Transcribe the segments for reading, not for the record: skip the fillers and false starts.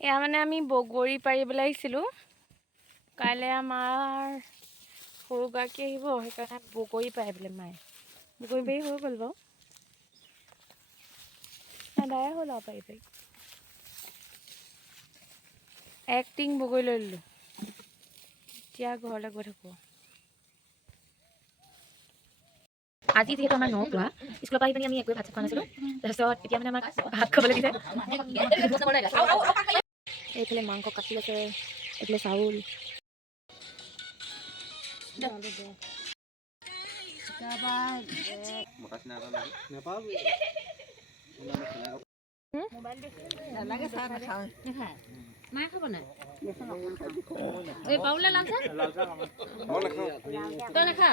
এয়া মানে আমি বগৰী পাৰিবলৈ আহিছিলোঁ। কাইলৈ আমাৰ সৰুগৰাকী আহিব, সেইকাৰণে বগৰী পাৰিবলৈ মায়ে। বগৰী পাৰি হৈ গ'ল বাৰু, আদায়ে হ'ল আৰু পাৰি পাৰি। এক টিং বগৰী লৈ ল'লোঁ, এতিয়া ঘৰলৈ গৈ থাকোঁ। আজি যিহেতু আমাৰ নপোৱা স্কুলৰ পৰা আহি পিনি আমি একোৱে ভাত খোৱা নাছিলোঁ, তাৰপিছত এতিয়া মানে আমাক ভাত খাবলৈ দিছে। এইফালে মাংস কাটি লৈছে, এইফালে চাউল। মায়ে খাব নাই? এই পাউলে লাল চাহ? তই নাখা?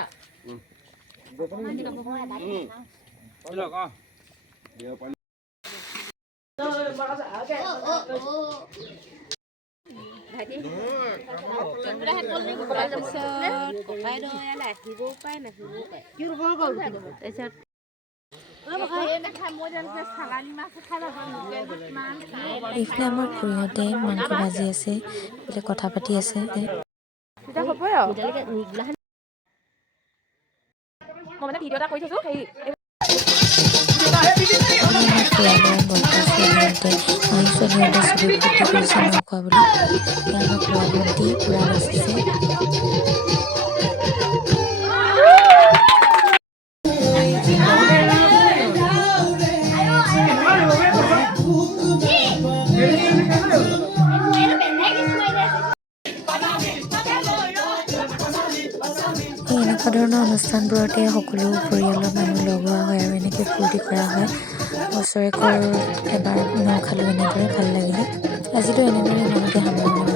এইফালে আমাৰ খুৰীহঁতে মাংস ভাজি আছে, এইফালে কথা পাতি আছে। আমাৰ খুৰা-ল'ৰা, বৰ্তা, ছোৱালীহঁতে, মাহী ছোৱালীহঁতে চবেই ফূৰ্তি কৰিছে মাংস খোৱা বুলি। এতিয়া আমাৰ খুৰা ভণ্টি পুৰা নাচিছে। এনেকুৱা ধৰণৰ অনুষ্ঠানবোৰতে সকলো পৰিয়ালৰ মানুহ লগ হোৱা হয় আৰু এনেকৈ ফূৰ্তি কৰা হয়। বছৰেকৰ এবাৰ ন খালোঁ, এনেদৰে ভাল লাগিলে। আজিতো এনেদৰে ইমানতে সামৰণি মাৰিলোঁ।